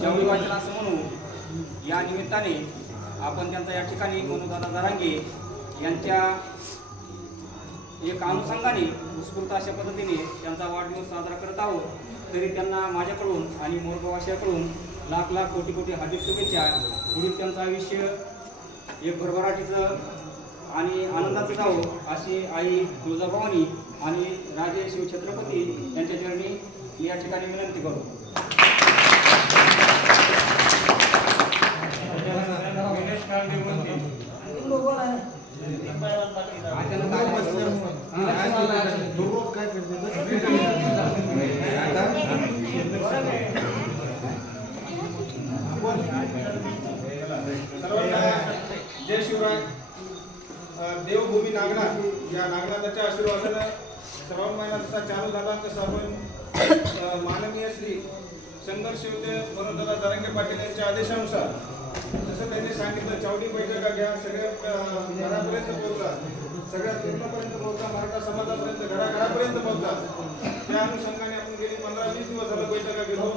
जवळी वाचन असं म्हणू या निमित्ताने आपण त्यांचा या ठिकाणी मनोदादा जरांगे यांच्या एक अनुषंगाने उत्स्फूर्त अशा पद्धतीने त्यांचा वाढदिवस साजरा करत आहोत। तरी त्यांना माझ्याकडून आणि मोरगाववासियांकडून लाख लाख कोटी कोटी हार्दिक शुभेच्छा। पुढील त्यांचं आयुष्य एक भरभराटीचं आणि आनंदाचं जावो अशी आई तुळजाभवानी आणि राजे शिवछत्रपती यांच्या चरणी मी या ठिकाणी विनंती करतो। जय शिवराय। देवभूमी नागनाथ या नागनाथाच्या आशीर्वादाने श्रावण महिना जसा चालू झाला तसा आपण माननीय श्री संघर्ष योद्धे मनोजदादा जरांगे पाटील यांच्या आदेशानुसार जसं त्यांनी सांगितलं चावडी बैठका घ्या, सगळ्या घरापर्यंत पोहोचा, सगळ्या पूर्णपर्यंत पोहोचा, मराठा समाजापर्यंत घराघरापर्यंत पोहोचा। त्या अनुषंगाने आपण गेली 15-20 दिवस झालं बैठका घेतो।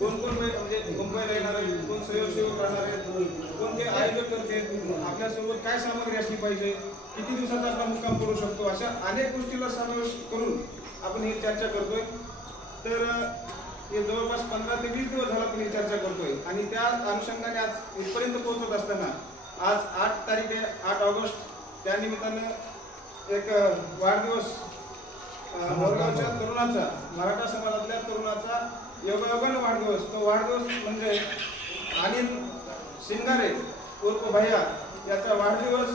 कोण कोण म्हणजे मुंबईला येणार आहे, कोण स्वयंसेवक राहणार आहेत, कोण ते आयोजक करते, आपल्यासोबत काय सामग्री असली पाहिजे, किती दिवसाचा आपला मुक्काम करू शकतो, अशा अनेक गोष्टीला समावेश करून आपण ही चर्चा करतोय। तर हे जवळपास 15 ते 20 दिवस झाला आपण ही चर्चा करतोय आणि त्या अनुषंगाने आज इथपर्यंत पोहोचत असताना आज 8 तारीख आहे, 8 ऑगस्ट, त्या निमित्तानं एक वाढदिवस मोरगावच्या तरुणाचा, मराठा समाजातल्या तरुणाचा योगायोगाने वाढदिवस। तो वाढदिवस म्हणजे अनिल शिंगारे उर्फ भैया याचा वाढदिवस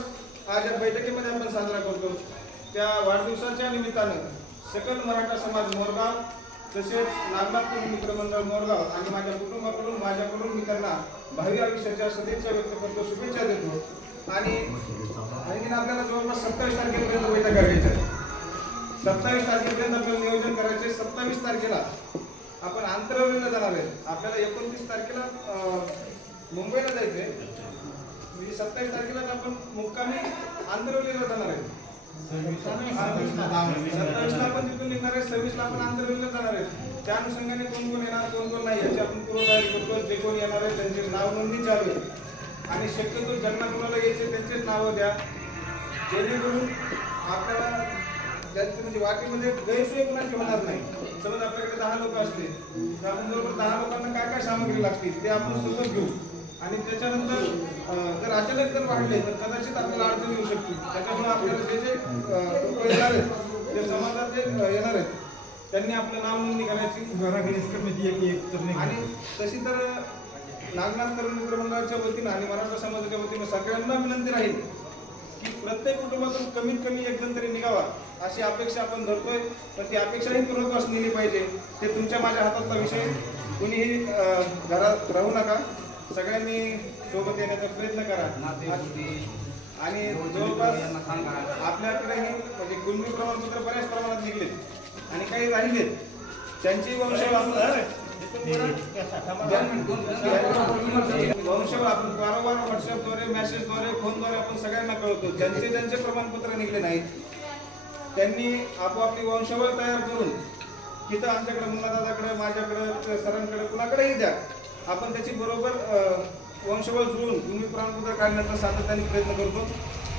आज या बैठकीमध्ये आपण साजरा करतो। त्या वाढदिवसाच्या निमित्तानं सकल मराठा समाज मोरगाव तसेच नागनाथ मित्र मंडळ मोरगाव आणि माझ्या कुटुंबाकडून माझ्याकडून मी त्यांना भावी आयुष्याच्या सदिच्छा व्यक्त करतो, शुभेच्छा देतो। आणि आपल्याला जवळपास 27 तारखेपर्यंत बैठका घ्यायच्या आहे। 27 तारखेपर्यंत आपल्याला नियोजन करायचे। 27 तारखेला आपण आंतरवलीला जाणार आहे। आपल्याला 29 तारखेला मुंबईला जायचंय, म्हणजे 27 तारखेला आपण मुक्कामी आंतरवलीला जाणार आहे। 27ला आपण तिथून निघणार आहे, 26ला आपण आंतरवलीला जाणार आहे। त्या अनुषंगाने कोण कोण येणार, कोण कोण नाही याची आपण पूर्वतयारी करतो। जे कोण येणार आहे त्यांचे नाव नोंदणी चालू आहे आणि शक्यतो ज्यांना कोणाला यायचे त्यांचेच नावं द्या, जेणेकरून आपल्याला त्यांचं म्हणजे वाटेमध्ये गैरसोय कोणाची होणार नाही। समज आपल्याकडे 10 लोक असले तर आपण बरोबर 10 लोकांना काय काय सामग्री लागते ते आपण सोबत घेऊ आणि त्याच्यानंतर जर अचानक जर वाढले तर कदाचित आपल्याला अडचण येऊ शकते। त्याच्यामुळे आपल्याला जे जे लोक येणार आहेत, जे समाजात जे येणार आहेत त्यांनी आपलं नाव नोंदणी करायची आणि तशी तर नागनाथ तरुण मित्र मंडळाच्या वतीनं आणि मराठा समाजाच्या वतीनं सगळ्यांना विनंती राहील की प्रत्येक कुटुंबातून कमीत कमी एक जण तरी निघावा अशी अपेक्षा आपण धरतोय। पण ती अपेक्षाही पूर्णत्वास नेली पाहिजे, ते तुमच्या माझ्या हातातला विषय। कुणीही घरात राहू नका, सगळ्यांनी सोबत येण्याचा प्रयत्न करा आणि जवळपास आपल्याकडेही म्हणजे कुणबी प्रमाणपत्र बऱ्याच प्रमाणात निघलेत आणि काही राहिलेत त्यांची वंशावळ आपण वारंवार व्हॉट्सअपद्वारे, मेसेजद्वारे, फोनद्वारे आपण सगळ्यांना कळवतो। ज्यांचे प्रमाणपत्र निघले नाहीत त्यांनी आपोआपली वंशावळ तयार करून तिथं आमच्याकडे, मुन्नादादाकडे, माझ्याकडे, सरांकडे, कुणाकडेही द्या, आपण त्याची बरोबर वंशवळ जुळून तुम्ही प्रमाणपत्र काढण्याचा सातत्याने प्रयत्न करतो।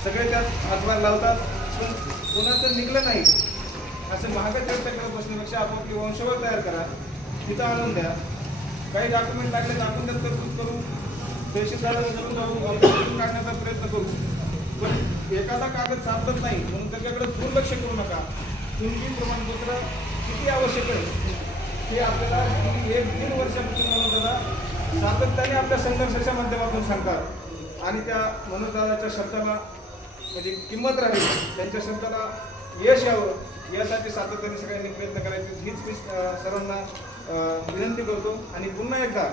सगळे त्यात हातभार लावतात, पण कोणाचं निघलं नाही असं महागा चर्चा करत बसण्यापेक्षा आपापली वंशवळ तयार करा, तिथं आणून द्या। काही डॉक्युमेंट लागले तर आपण त्यात तरतूद करू, तहसीलदाराला जाऊन जाऊन काढण्याचा प्रयत्न करू। पण एखादा कागद सापडत नाही म्हणून त्याच्याकडे दुर्लक्ष करू नका। तुमची प्रमाणपत्र किती आवश्यक आहे हे आपल्याला 1-3 वर्षापासून मनोजदादा सातत्याने आपल्या संघर्षाच्या माध्यमातून सांगतात आणि त्या मनोजदादाच्या शब्दाला म्हणजे किंमत राहील, त्यांच्या शब्दाला यश यावं यासाठी सातत्याने सगळ्यांनी प्रयत्न करायचे हीच मी सर्वांना विनंती करतो। आणि पुन्हा एकदा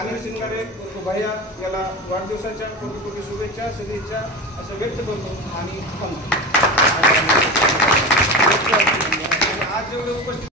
अनिल शिंगारे भैया याला वाढदिवसाच्या कोटी कोटी शुभेच्छा, सदिच्छा असं व्यक्त करतो आणि आज जेवढे उपस्थित